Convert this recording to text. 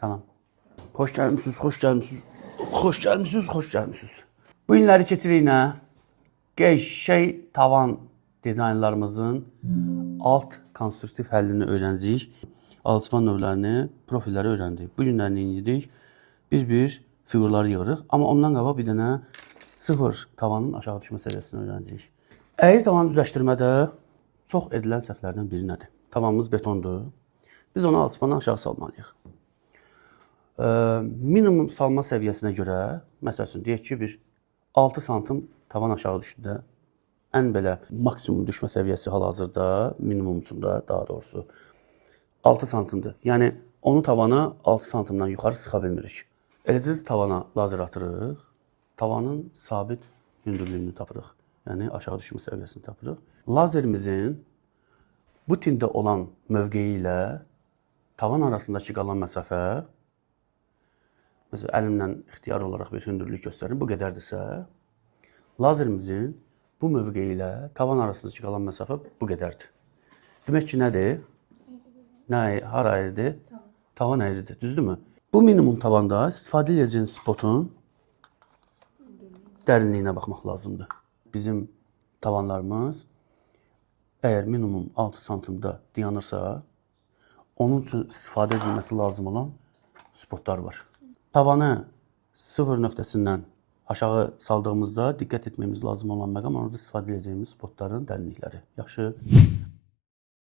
Salam. Xoş gəlmisiniz, xoş gəlmisiniz. Xoş gəlmisiniz, xoş gəlmisiniz. Bu günləri keçirik nə? Qəşəng tavan dizaynlarımızın alt konstruktiv həllini öyrənəcəyik. Alçıpan növlərini, profilləri öyrəndik. Bu günləri indirik. Bir fiqurları yığırıq. Amma ondan qabaq bir dənə sıfır tavanın aşağı düşmə səviyyəsini öyrənəcəyik. Əyri tavanı düzləşdirmədə çox edilən səhvlərdən biri nədir? Tavanımız betondur. Biz onu alçıpandan aşağı salmalıyıq. Minimum salma səviyyəsinə görə, məsəl üçün, deyək ki, bir 6 santim tavan aşağı düşdü. Ən belə maksimum düşmə səviyyəsi hal-hazırda, minimumcunda daha doğrusu 6 santimdir. Yəni, onu tavana 6 santimdən yuxarı sıxa bilmirik. Eləcə tavana lazer atırıq, tavanın sabit hündürlüyünü tapırıq. Yəni, aşağı düşmə səviyyəsini tapırıq. Lazerimizin bu tində olan mövqeyi ilə tavan arasındakı qalan məsafə, məsələn, əlimlə ixtiyari olaraq bir hündürlük göstərim, bu qədərdirsə, lazerimizin bu mövqeyi ilə tavan arasındakı qalan məsafə bu qədərdir. Demək ki, nədir? Hara əyridir? Tavan əyridir, düzdürmü? Bu minimum tavanda istifadə edəcəyiniz spotun dərinliyinə baxmaq lazımdır. Bizim tavanlarımız əgər minimum 6 santimdə dayanırsa, onun üçün istifadə edilməsi lazım olan spotlar var. Tavanı sıfır nöqtəsindən aşağı saldığımızda diqqət etməyimiz lazım olan məqam orada istifadə edəcəyimiz spotların dərinlikləri. Yaxşı.